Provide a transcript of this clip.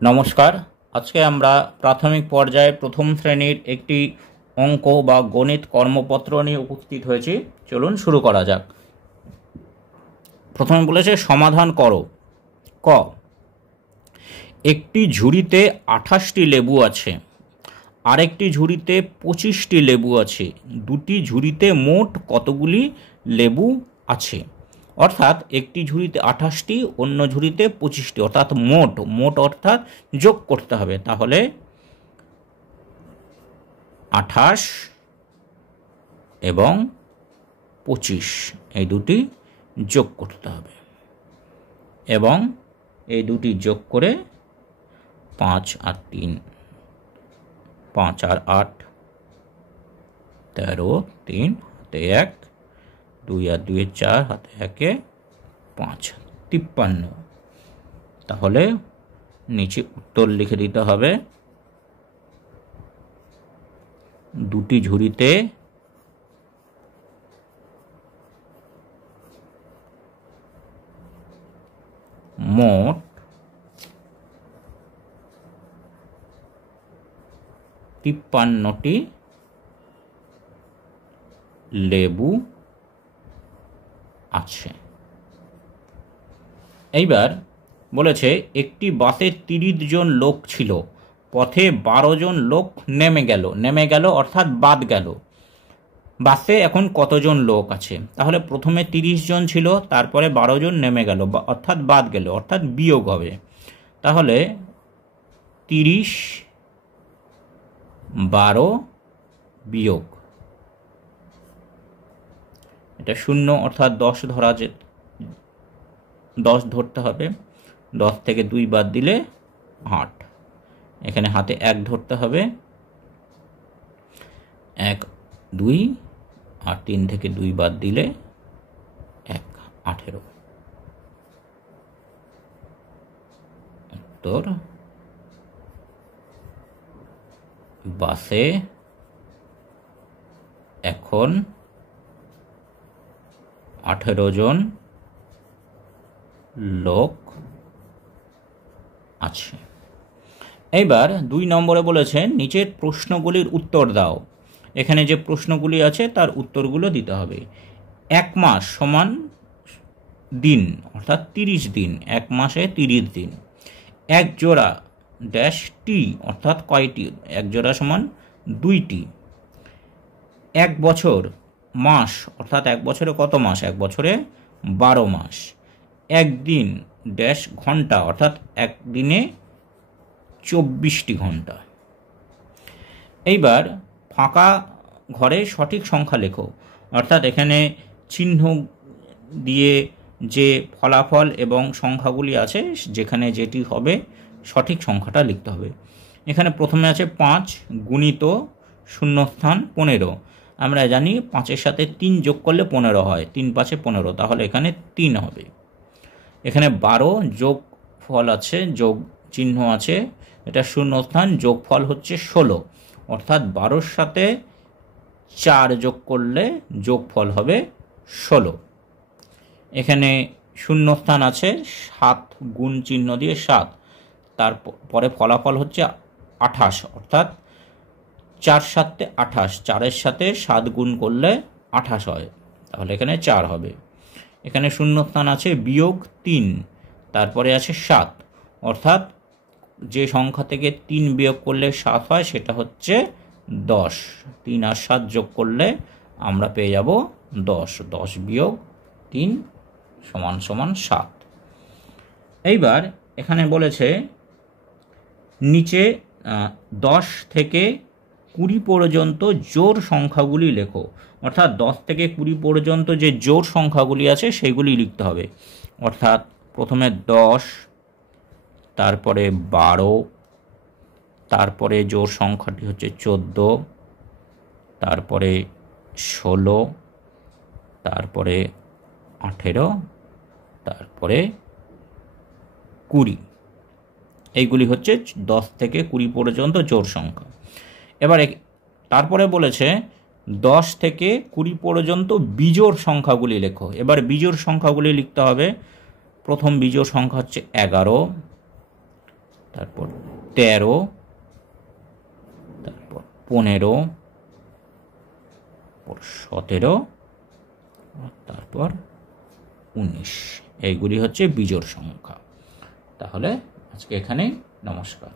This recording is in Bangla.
নমস্কার। আজকে আমরা প্রাথমিক পর্যায়ে প্রথম শ্রেণীর একটি অঙ্ক বা গণিত কর্মপত্র নিয়ে উপস্থিত হয়েছি। চলুন শুরু করা যাক। প্রথমে বলেছে সমাধান করো। ক, একটি ঝুড়িতে 28টি লেবু আছে, আরেকটি ঝুড়িতে 25টি লেবু আছে, দুটি ঝুড়িতে মোট কতগুলি লেবু আছে? অর্থাৎ একটি ঝুড়িতে 28টি, অন্য ঝুড়িতে 25টি, অর্থাৎ মোট অর্থাৎ যোগ করতে হবে। তাহলে 28 এবং 25 এই দুটি যোগ করতে হবে এবং এই দুটি যোগ করে 5 আর 3 5 আর 8 13, 3 হাতে 1, 2 আর 2 4 হাতে 1 5, 53। তাহলে নিচে উত্তর লিখে দিতে হবে। দুটি ঝুড়িতে মোট 53টি লেবু আছে। এইবার বলেছে একটি বাসে 30 জন লোক ছিল, পথে 12 জন লোক নেমে গেল অর্থাৎ বাদ গেল। বাসে এখন কতজন লোক আছে? তাহলে প্রথমে 30 জন ছিল, তারপরে 12 জন নেমে গেল অর্থাৎ বাদ গেল, অর্থাৎ বিয়োগ হবে। তাহলে 30 12 বিয়োগ, এটা 0 অর্থাৎ 10 ধরা 10 ধরতে হবে। 10 থেকে 2 বাদ দিলে 8। এখানে হাতে 1 ধরতে হবে, 1 2 আর 3 থেকে 2 বাদ দিলে 1, 18। উত্তর বাসে এখন 18 জন লোক আছে। এইবার 2 নম্বরে বলেছে নিচের প্রশ্নগুলির উত্তর দাও। এখানে যে প্রশ্নগুলি আছে তার উত্তরগুলো দিতে হবে। 1 মাস সমান দিন অর্থাৎ 30 দিন, 1 মাসে 30 দিন। এক জোড়া ড্যাশ টি অর্থাৎ কয়টি? এক জোড়া সমান 2টি। 1 বছর মাস অর্থাৎ 1 বছরে কত মাস? 1 বছরে 12 মাস। একদিন ড্যাশ ঘন্টা অর্থাৎ একদিনে 24টি ঘন্টা। এইবার ফাঁকা ঘরে সঠিক সংখ্যা লেখো। অর্থাৎ এখানে চিহ্ন দিয়ে যে ফলাফল এবং সংখ্যাগুলি আছে যেখানে যেটি হবে সঠিক সংখ্যাটা লিখতে হবে। এখানে প্রথমে আছে 5 গুণিত শূন্যস্থান 15। আমরা জানি 5-এর সাথে 3 যোগ করলে 15 হয়, 3 5 15, তাহলে এখানে 3 হবে। এখানে 12 যোগ ফল আছে, যোগ চিহ্ন আছে, এটা শূন্যস্থান, যোগফল হচ্ছে 16, অর্থাৎ 12-র সাথে 4 যোগ করলে যোগফল হবে 16। এখানে শূন্যস্থান আছে, 7 গুণ চিহ্ন দিয়ে 7, তারপরে ফলাফল হচ্ছে 28, অর্থাৎ 4 7 28, 4-এর সাথে 7 গুণ করলে 28 হয়, তাহলে এখানে 4 হবে। এখানে শূন্যস্থান আছে বিয়োগ 3, তারপরে আছে 7, অর্থাৎ যে সংখ্যা থেকে 3 বিয়োগ করলে 7 হয় সেটা হচ্ছে 10। 3 আর 7 যোগ করলে আমরা পেয়ে যাব 10। 10 বিয়োগ 3 সমান সমান 7। এইবার এখানে বলেছে নিচে 10 থেকে 20 পর্যন্ত জোড় সংখ্যাগুলি লেখো। অর্থাৎ 10 থেকে 20 পর্যন্ত যে জোড় সংখ্যাগুলি আছে সেগুলি লিখতে হবে। অর্থাৎ প্রথমে 10, তারপরে 12, তারপরে জোড় সংখ্যাটি হচ্ছে 14, তারপরে 16, তারপরে 18, তারপরে 20। এইগুলি হচ্ছে 10 থেকে 20 পর্যন্ত জোড় সংখ্যা। এবার তারপরে বলেছে 10 থেকে 20 পর্যন্ত বিজোড় সংখ্যাগুলি লেখো। এবার বিজোড় সংখ্যাগুলি লিখতে হবে। প্রথম বিজোড় সংখ্যা হচ্ছে 11, তারপর 13, তারপর 15, 17, তারপর 19। এইগুলি হচ্ছে বিজোড় সংখ্যা। তাহলে আজকে এখানেই, নমস্কার।